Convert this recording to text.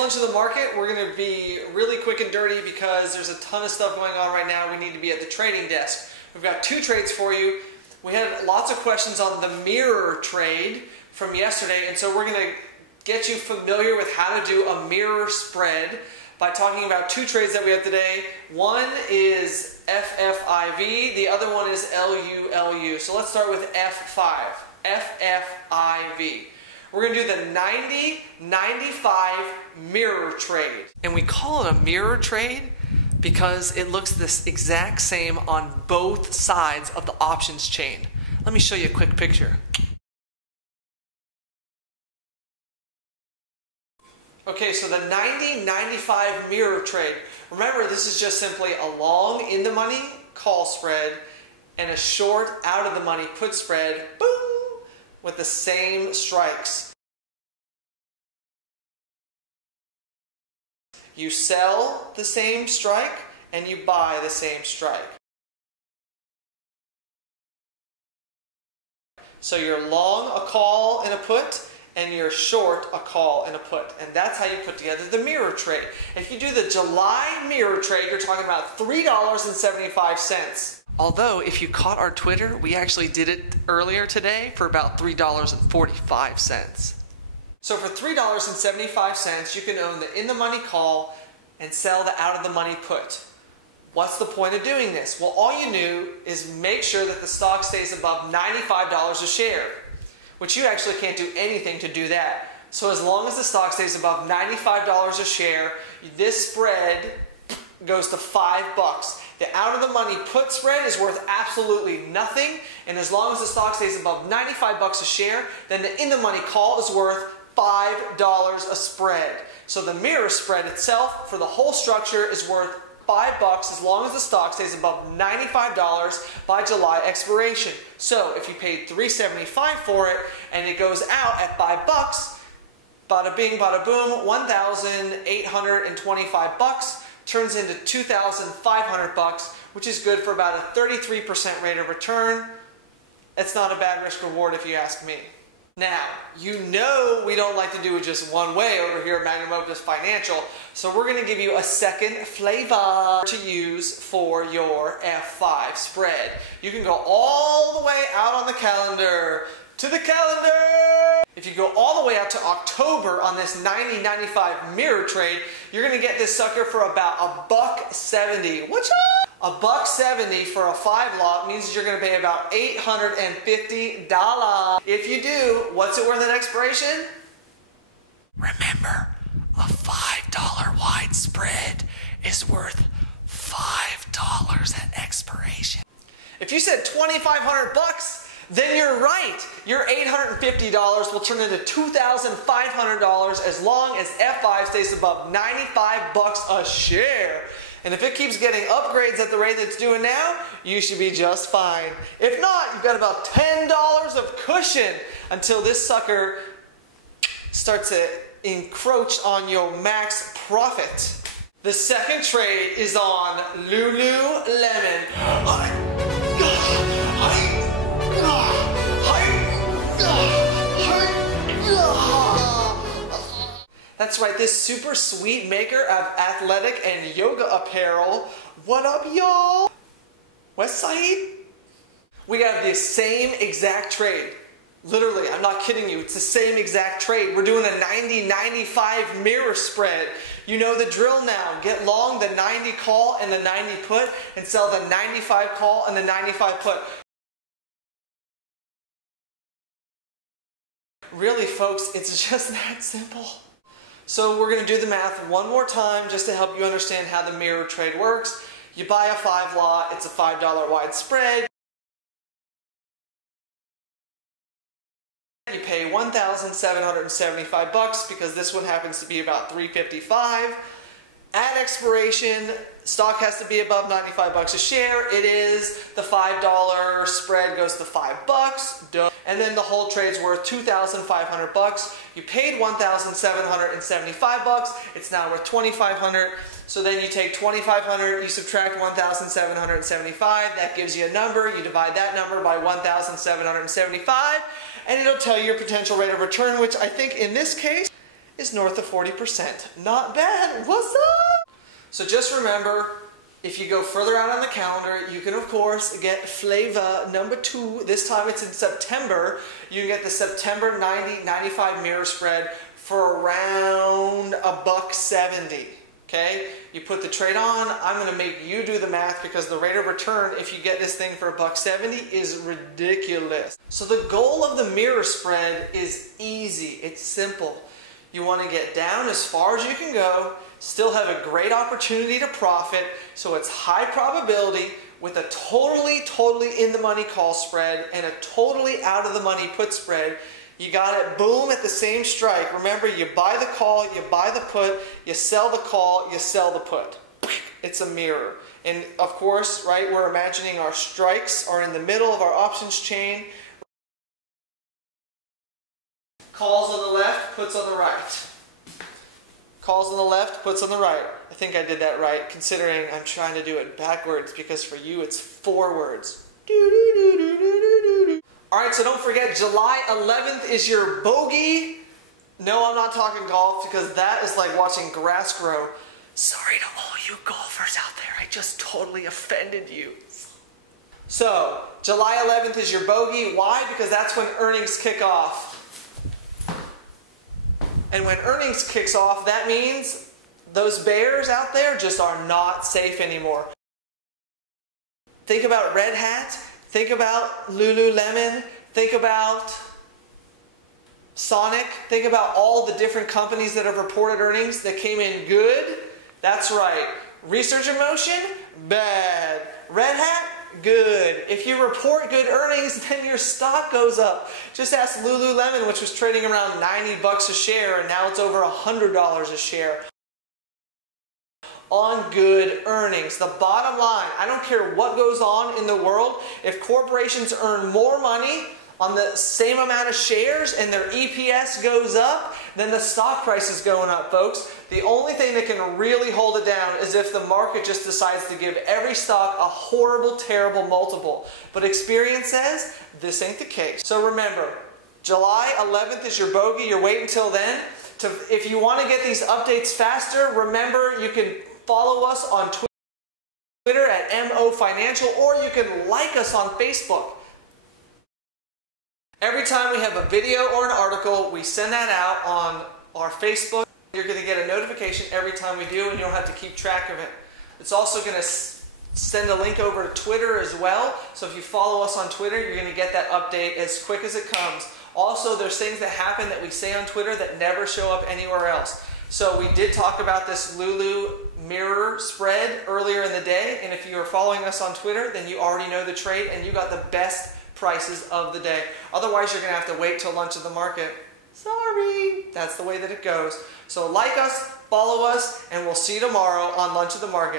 lunch of the market. We're going to be really quick and dirty because there's a ton of stuff going on right now. We need to be at the trading desk. We've got two trades for you. We had lots of questions on the mirror trade from yesterday, and so we're going to get you familiar with how to do a mirror spread by talking about two trades that we have today. One is FFIV, the other one is LULU. So let's start with FFIV. We're going to do the 90-95 mirror trade. And we call it a mirror trade because it looks this exact same on both sides of the options chain. Let me show you a quick picture. Okay, so the 90-95 mirror trade. Remember, this is just simply a long in the money call spread and a short out of the money put spread, boom, with the same strikes. You sell the same strike and you buy the same strike. So you're long a call and a put, and you're short a call and a put. And that's how you put together the mirror trade. If you do the July mirror trade, you're talking about $3.75. Although, if you caught our Twitter, we actually did it earlier today for about $3.45. So for $3.75, you can own the in-the-money call and sell the out-of-the-money put. What's the point of doing this? Well, all you do is make sure that the stock stays above $95 a share, which you actually can't do anything to do that. So as long as the stock stays above $95 a share, this spread goes to $5. The out-of-the-money put spread is worth absolutely nothing, and as long as the stock stays above $95 a share, then the in-the-money call is worth $5 a spread. So the mirror spread itself for the whole structure is worth $5 as long as the stock stays above $95 by July expiration. So if you paid $3.75 for it and it goes out at $5, bada bing, bada boom, $1,825 turns into $2,500, which is good for about a 33% rate of return. It's not a bad risk reward if you ask me. Now, you know we don't like to do it just one way over here at Magnum Opus Financial, so we're going to give you a second flavor to use for your F5 spread. You can go all the way out on the calendar to the calendar. If you go all the way out to October on this 90-95 mirror trade, you're going to get this sucker for about $1.70. What's up? $1.70 for a 5 lot means you're going to pay about $850. If you do, what's it worth at expiration? Remember, a $5 wide spread is worth $5 at expiration. If you said $2,500, then you're right. Your $850 will turn into $2,500 as long as F5 stays above $95 a share. And if it keeps getting upgrades at the rate that it's doing now, you should be just fine. If not, you've got about $10 of cushion until this sucker starts to encroach on your max profit. The second trade is on Lululemon. That's right, this super sweet maker of athletic and yoga apparel. What up, y'all? West Side? We got the same exact trade. Literally, I'm not kidding you. It's the same exact trade. We're doing a 90-95 mirror spread. You know the drill now. Get long the 90 call and the 90 put, and sell the 95 call and the 95 put. Really, folks, it's just that simple. So we're going to do the math one more time just to help you understand how the mirror trade works. You buy a 5 lot, it's a $5 wide spread. You pay $1,775 because this one happens to be about $355. At expiration, stock has to be above $95 a share. It is. The $5 spread goes to $5. Duh. And then the whole trade's worth $2,500. You paid $1,775. It's now worth $2,500. So then you take $2,500, you subtract $1,775. That gives you a number. You divide that number by $1,775, and it'll tell you your potential rate of return, which I think in this case is north of 40%. Not bad. What's up? So just remember, if you go further out on the calendar, you can of course get flavor number 2. This time it's in September. You can get the September 90-95 mirror spread for around $1.70. Okay? You put the trade on. I'm going to make you do the math because the rate of return if you get this thing for $1.70 is ridiculous. So the goal of the mirror spread is easy. It's simple. You want to get down as far as you can go, still have a great opportunity to profit, so it's high probability with a totally in the money call spread and a totally out of the money put spread. You got it, boom, at the same strike. Remember, you buy the call, you buy the put, you sell the call, you sell the put. It's a mirror. And of course, right, we're imagining our strikes are in the middle of our options chain. Calls on the left, puts on the right. Calls on the left, puts on the right. I think I did that right, considering I'm trying to do it backwards because for you it's forwards. Alright, so don't forget, July 11th is your bogey. No, I'm not talking golf because that is like watching grass grow. Sorry to all you golfers out there, I just totally offended you. So, July 11th is your bogey. Why? Because that's when earnings kick off. And when earnings kicks off, that means those bears out there just are not safe anymore. Think about Red Hat. Think about Lululemon. Think about Sonic. Think about all the different companies that have reported earnings that came in good. That's right. Research in Motion, bad. Red Hat, good. If you report good earnings, then your stock goes up. Just ask Lululemon, which was trading around 90 bucks a share, and now it's over $100 a share. On good earnings. The bottom line, I don't care what goes on in the world, if corporations earn more money on the same amount of shares and their EPS goes up, then the stock price is going up, folks. The only thing that can really hold it down is if the market just decides to give every stock a horrible, terrible multiple. But experience says this ain't the case. So remember, July 11th is your bogey. You're waiting until then. If you want to get these updates faster, remember you can follow us on Twitter at MO Financial, or you can like us on Facebook. Every time we have a video or an article, we send that out on our Facebook. You're going to get a notification every time we do, and you don't have to keep track of it. It's also going to send a link over to Twitter as well. So if you follow us on Twitter, you're going to get that update as quick as it comes. Also, there's things that happen that we say on Twitter that never show up anywhere else. So we did talk about this Lulu mirror spread earlier in the day, and if you are following us on Twitter, then you already know the trade and you got the best prices of the day. Otherwise, you're going to have to wait till lunch of the market. Sorry, that's the way that it goes. So like us, follow us, and we'll see you tomorrow on Lunch of the Market.